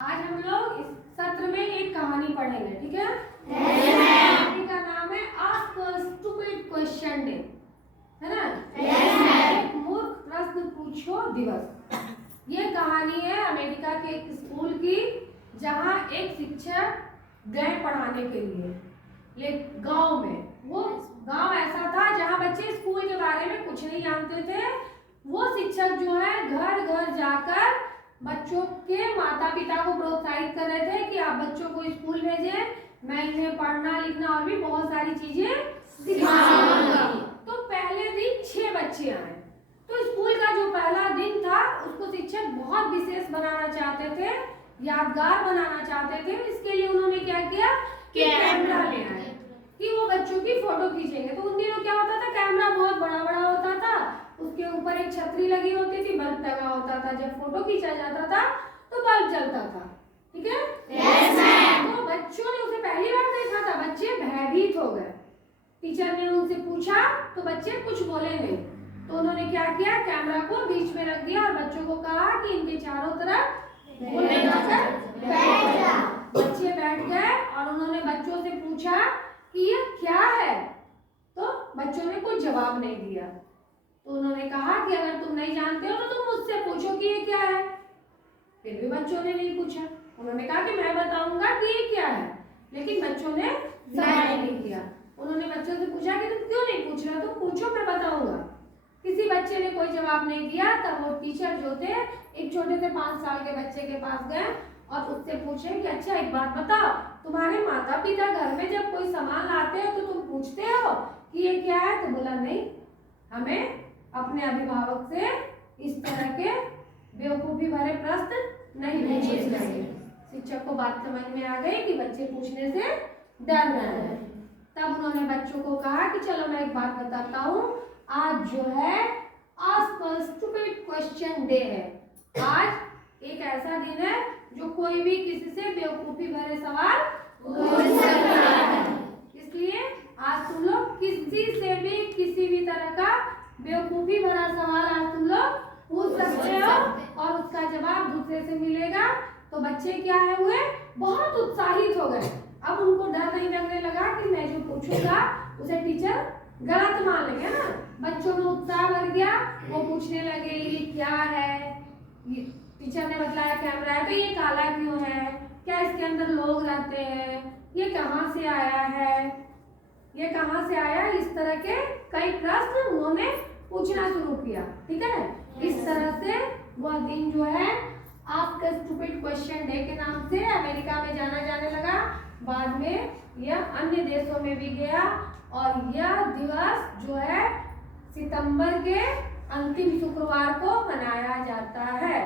आज हम लोग इस सत्र में एक कहानी पढ़ेंगे, ठीक है? कहानी का नाम है ask a stupid question day, है ना? एक मूर्ख प्रश्न पूछो दिवस। ये कहानी है अमेरिका के एक स्कूल की, जहाँ एक शिक्षक गए पढ़ाने के लिए गांव में। वो गांव ऐसा था जहाँ बच्चे स्कूल के बारे में कुछ नहीं जानते थे। वो शिक्षक जो है घर घर जाकर बच्चों के माता पिता को प्रोत्साहित कर रहे थे कि आप बच्चों को स्कूल भेजें, मैं इन्हें पढ़ना लिखना और भी बहुत सारी चीजें सिखाऊंगा। तो पहले दिन 6 बच्चे आए। तो स्कूल का जो पहला दिन था उसको शिक्षक बहुत विशेष बनाना चाहते थे, यादगार बनाना चाहते थे। इसके लिए उन्होंने क्या किया कि कैमरा ले आए कि वो बच्चों की फोटो खींचेंगे। तो उन दिनों क्या होता था, कैमरा बहुत बड़ा बड़ा होता था, उसके ऊपर एक छतरी लगी होती थी, बल्ब लगा होता था। जब फोटो खींचा जाता था तो बल्ब जलता था, ठीक है? yes, तो बच्चों ने उसे पहली बार देखा था, बच्चे भयभीत हो गए। टीचर ने उनसे पूछा तो बच्चे कुछ बोले नहीं। तो उन्होंने क्या किया, कैमरा को बीच में रख दिया और बच्चों को कहा कि इनके चारों तरफ बैठ जा। बच्चे बैठ गए और उन्होंने बच्चों से पूछा कि ये क्या है। तो बच्चों ने कोई जवाब नहीं दिया। तो उन्होंने कहा कि अगर तुम नहीं जानते हो तो तुम मुझसे पूछो कि ये क्या है। फिर भी बच्चों ने नहीं पूछा। उन्होंने कहा कि मैं बताऊंगा कि ये क्या है, लेकिन बच्चों ने सवाल नहीं किया। उन्होंने बच्चों से पूछा कि तुम क्यों नहीं पूछ रहे, तुम पूछो मैं बताऊंगा। किसी बच्चे ने कोई जवाब नहीं दिया। तब वो टीचर जो थे एक छोटे से 5 साल के बच्चे के पास गए और उससे पूछे कि अच्छा एक बात बताओ, तुम्हारे माता पिता घर में जब कोई सामान लाते हो तो तुम पूछते हो कि ये क्या है? तो बोला नहीं, हमें अपने अभिभावक से इस तरह के बेवकूफी भरे प्रश्न नहीं पूछने चाहिए। शिक्षक को बात समझ में आ गई कि बच्चे पूछने से डर रहे हैं। तब उन्होंने बच्चों को कहा कि चलो मैं एक बात बताता हूँ, आज जो है ask a stupid question day है। आज एक ऐसा दिन है जो कोई भी किसी से बेवकूफी भरे सवाल पूछ सकता है। इसलिए आज तुम लोग किसी से भी किसी भी तरह का बेवकूफी भरा सवाल आज तुम लोग पूछ सकते हो और उसका जवाब दूसरे से मिलेगा। तो बच्चे क्या है हुए, बहुत उत्साहित हो गए। अब उनको डर नहीं लगने लगा कि मैं जो पूछूंगा उसे टीचर गलत मान लेंगे ना। बच्चों में उत्साह भर गया। वो पूछने लगे ये क्या है। टीचर ने बताया कैमरा है, तो ये काला क्यों है, क्या इसके अंदर लोग रहते हैं, ये कहाँ से आया है, ये कहाँ से आया। इस तरह के कई प्रश्न उन्होंने पूछना शुरू किया, ठीक है? इस तरह से वह दिन जो है ask a stupid question day के नाम से अमेरिका में जाना जाने लगा। बाद में यह अन्य देशों में भी गया और यह दिवस जो है सितंबर के अंतिम शुक्रवार को मनाया जाता है।